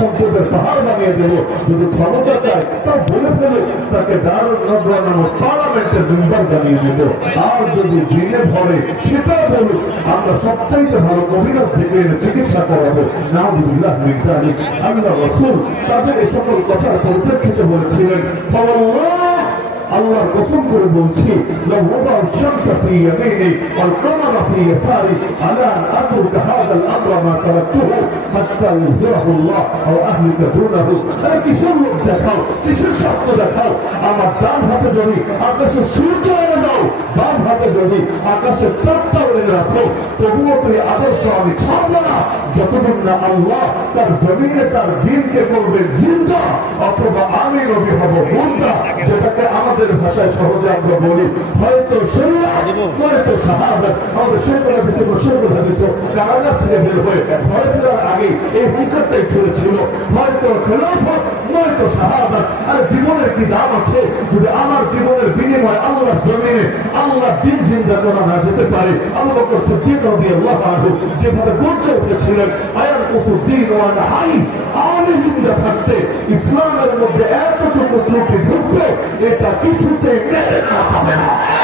সম্পদের পাহাড় বানিয়ে যদি ক্ষমতা চায়, তা বলে ফেলে তাকে পার্লামেন্টের মেম্বার বানিয়ে দেব। আর যদি জেলে ভরে সেটা বলুক, আমরা সবচাইতে ভালো অভিনব থেকে চিকিৎসা করাবো। মির্জানি রসুল তাদের এ সকল কথার পরিপ্রেক্ষিতে বলেছিলেন কসম করে বলছি لو وضع الشمس في يميني والقمر في يساري على ان اترك هذا الامر ما تركته حتى يظهره الله او اهلك دونه আরে কিসের লোক দেখাও কিসের শব্দ দেখাও আমার ডান হাতে যদি আকাশে সূর্য এনে দাও বাম হাতে যদি আকাশের চারটা এনে রাখো তবুও তুই আদর্শ আমি ছাড়বো না যতদিন না আল্লাহ তার জমিনে তার দিনকে করবে জিন্দা অথবা আমি রবি হব মুদ্রা যেটাকে আমাদের ভাষায় সহজে আমরা বলি হয়তো হয়তো সাহাবাত আমাদের শেষ করে দিচ্ছে শেষ করে দিচ্ছে কারাগার থেকে বের হয়ে ঘরে ফেরার আগে এই হুঙ্কারটাই ছেড়েছিল। হয়তো খেলাফত নয়তো শাহাদাত আর জীবনের কি দাম আছে? যদি আমার জীবনের বিনিময় আল্লাহ জমিনে আল্লাহ দিন চিন্তা করা না যেতে পারে আল্লাহ যেভাবে গর্জে উঠেছিলেন উদ্দিন ও নাহাই আমাদের জিন্দা থাকতে ইসলামের মধ্যে এতটুকু ত্রুটি ঢুকবে এটা কিছুতে না